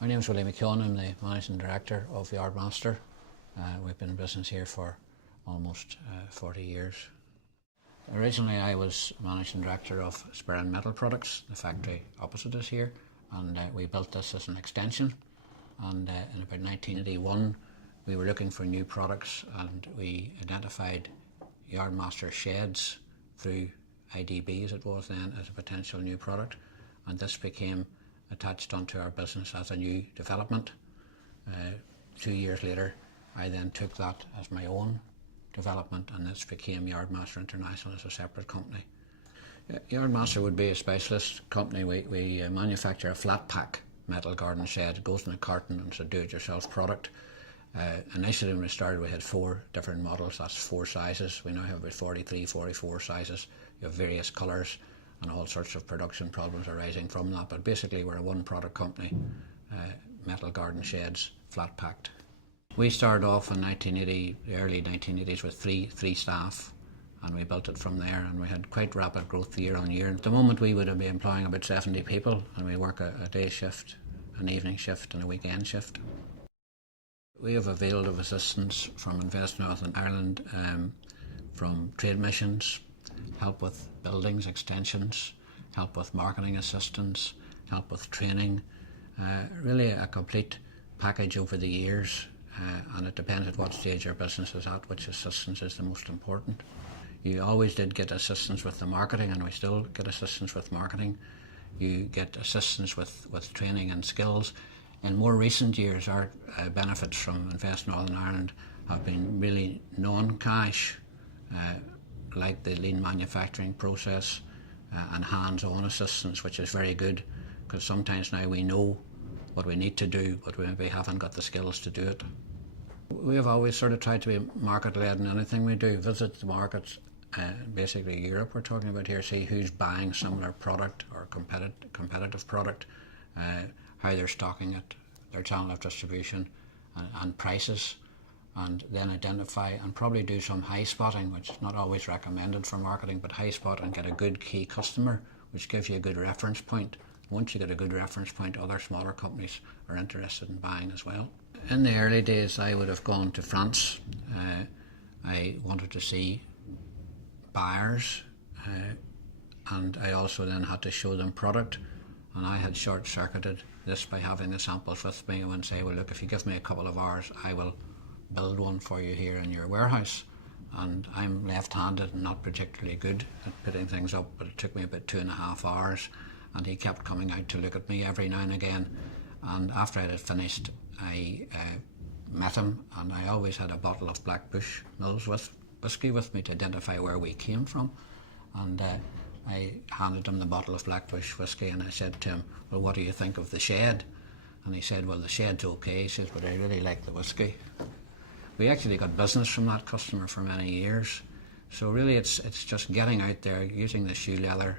My name is Willie McKeown. I'm the Managing Director of Yardmaster. We've been in business here for almost 40 years. Originally I was Managing Director of Spare and Metal Products, the factory opposite us here, and we built this as an extension. And in about 1981 we were looking for new products, and we identified Yardmaster sheds through IDB, as it was then, as a potential new product, and this became attached onto our business as a new development. 2 years later I then took that as my own development, and this became Yardmaster International as a separate company. Yardmaster would be a specialist company. We manufacture a flat pack metal garden shed. It goes in a carton and it's a do-it-yourself product. Initially when we started we had 4 different models, that's 4 sizes. We now have about 43, 44 sizes. You have various colours and all sorts of production problems arising from that, but basically we're a one product company, metal garden sheds, flat packed. We started off in 1980, the early 1980s, with three staff, and we built it from there, and we had quite rapid growth year on year. At the moment we would be employing about 70 people, and we work a day shift, an evening shift and a weekend shift. We have availed of assistance from Invest Northern Ireland, from trade missions, help with buildings extensions, help with marketing assistance, help with training, really a complete package over the years, and it depends at what stage your business is at, which assistance is the most important. You always did get assistance with the marketing, and we still get assistance with marketing. You get assistance with training and skills. In more recent years our benefits from Invest Northern Ireland have been really non-cash, like the lean manufacturing process and hands-on assistance, which is very good, because sometimes now we know what we need to do but we maybe haven't got the skills to do it. We have always sort of tried to be market-led in anything we do, visit the markets, basically Europe we're talking about here, see who's buying similar product or competitive product, how they're stocking it, their channel of distribution and prices, and then identify and probably do some high spotting, which is not always recommended for marketing, but high spot and get a good key customer, which gives you a good reference point. Once you get a good reference point, other smaller companies are interested in buying as well. In the early days I would have gone to France. I wanted to see buyers, and I also then had to show them product, and I had short-circuited this by having the samples with me and say, well look, if you give me a couple of hours I will build one for you here in your warehouse. And I'm left-handed and not particularly good at putting things up, but it took me about 2.5 hours, and he kept coming out to look at me every now and again. And after I had finished I met him, and I always had a bottle of Blackbush Mills whiskey with me to identify where we came from, and I handed him the bottle of Blackbush whiskey and I said to him, well, what do you think of the shed? And he said, well, the shed's okay, he says, but I really like the whiskey. We actually got business from that customer for many years. So really it's just getting out there, using the shoe leather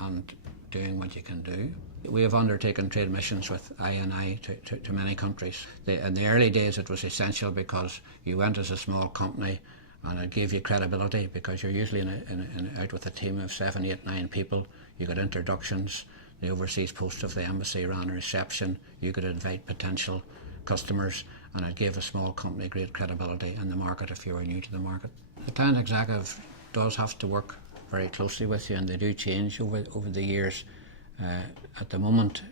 and doing what you can do. We have undertaken trade missions with INI to many countries. In the early days it was essential because you went as a small company and it gave you credibility, because you're usually out with a team of 7, 8, 9 people. You got introductions, the overseas post of the embassy ran a reception, you could invite potential customers, and it gave a small company great credibility in the market if you were new to the market. The town executive does have to work very closely with you, and they do change over the years. At the moment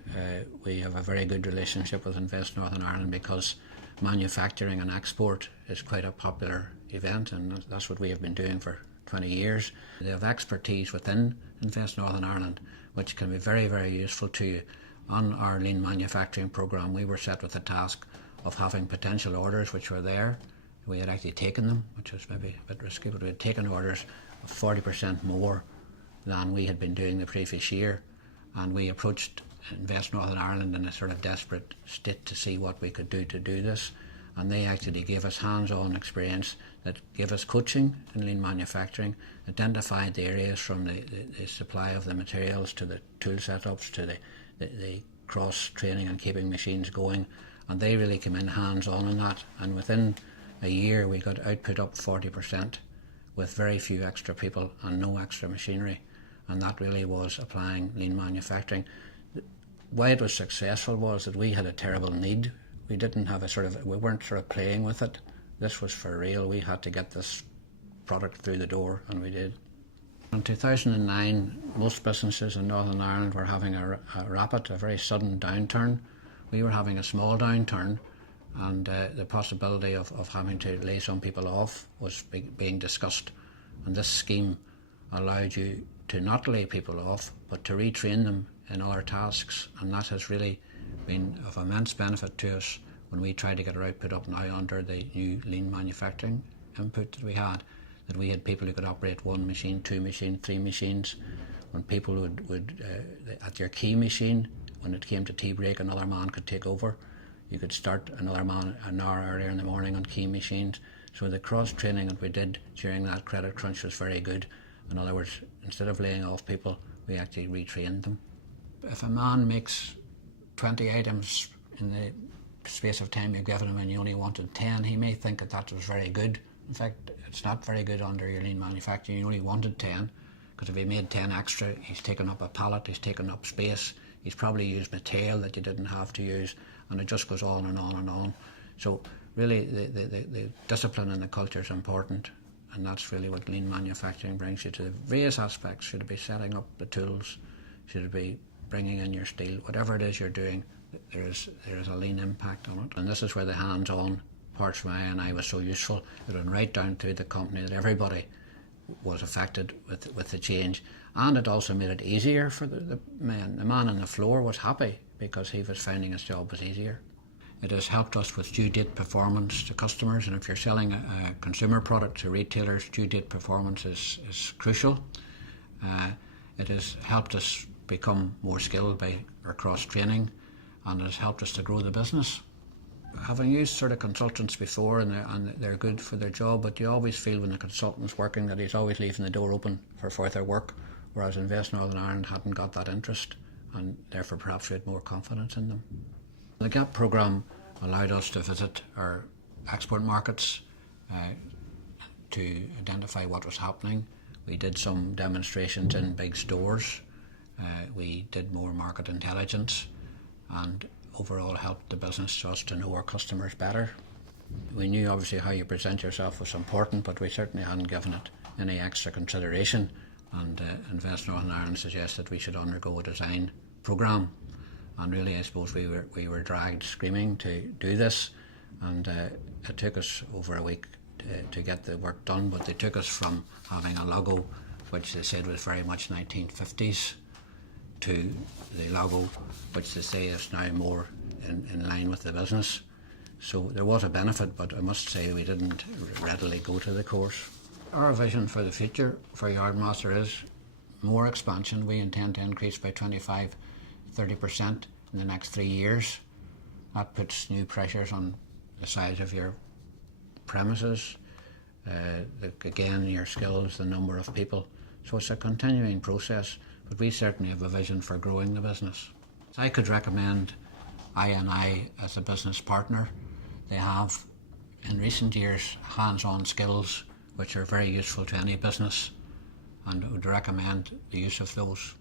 we have a very good relationship with Invest Northern Ireland, because manufacturing and export is quite a popular event, and that's what we have been doing for 20 years. They have expertise within Invest Northern Ireland which can be very, very useful to you. On our lean manufacturing programme we were set with the task of having potential orders which were there. We had actually taken them, which was maybe a bit risky, but we had taken orders of 40% more than we had been doing the previous year, and we approached Invest Northern Ireland in a sort of desperate state to see what we could do to do this, and they actually gave us hands-on experience that gave us coaching in lean manufacturing, identified the areas from the supply of the materials to the tool setups to the cross-training and keeping machines going, and they really came in hands-on in that, and within a year we got output up 40% with very few extra people and no extra machinery, and that really was applying lean manufacturing. why it was successful was that we had a terrible need. We didn't have we weren't sort of playing with it. This was for real. We had to get this product through the door, and we did. In 2009, most businesses in Northern Ireland were having a very sudden downturn. We were having a small downturn, and the possibility of having to lay some people off was being discussed. And this scheme allowed you to not lay people off, but to retrain them in other tasks, and that has really been of immense benefit to us when we try to get our output up now under the new lean manufacturing input that we had people who could operate 1 machine, 2 machines, 3 machines. When people would at your key machine, when it came to tea break, another man could take over. You could start another man an hour earlier in the morning on key machines. So the cross-training that we did during that credit crunch was very good. In other words, instead of laying off people, we actually retrained them. If a man makes 20 items in the space of time you've given him and you only wanted 10, he may think that was very good. In fact, it's not very good under your lean manufacturing. You only wanted 10, because if he made 10 extra, he's taken up a pallet, he's taken up space, he's probably used material that you didn't have to use, and it just goes on and on and on. So really the discipline and the culture is important, and that's really what lean manufacturing brings you to. The various aspects. Should it be setting up the tools? Should it be bringing in your steel? Whatever it is you're doing, there is a lean impact on it. And this is where the hands-on parts of I was so useful. It went right down through the company that everybody was affected with the change, and it also made it easier for the man. The man on the floor was happy because he was finding his job was easier. It has helped us with due date performance to customers, and if you're selling a consumer product to retailers, due date performance is crucial. It has helped us become more skilled by our cross-training, and it has helped us to grow the business. Having used sort of consultants before, and they're good for their job, but you always feel when the consultant's working that he's always leaving the door open for further work, whereas Invest Northern Ireland hadn't got that interest, and therefore perhaps we had more confidence in them. The GAP programme allowed us to visit our export markets to identify what was happening. We did some demonstrations in big stores. We did more market intelligence, and overall helped the business just to know our customers better. We knew obviously how you present yourself was important, but we certainly hadn't given it any extra consideration, and Invest Northern Ireland suggested we should undergo a design programme, and really I suppose we were dragged screaming to do this, and it took us over a week to get the work done, but they took us from having a logo which they said was very much 1950s to the logo which they say is now more in line with the business. So there was a benefit, but I must say we didn't readily go to the course. Our vision for the future for Yardmaster is more expansion. We intend to increase by 25-30% in the next 3 years. That puts new pressures on the size of your premises, again your skills, the number of people. So it's a continuing process, but we certainly have a vision for growing the business. I could recommend I as a business partner. They have in recent years hands-on skills which are very useful to any business, and would recommend the use of those.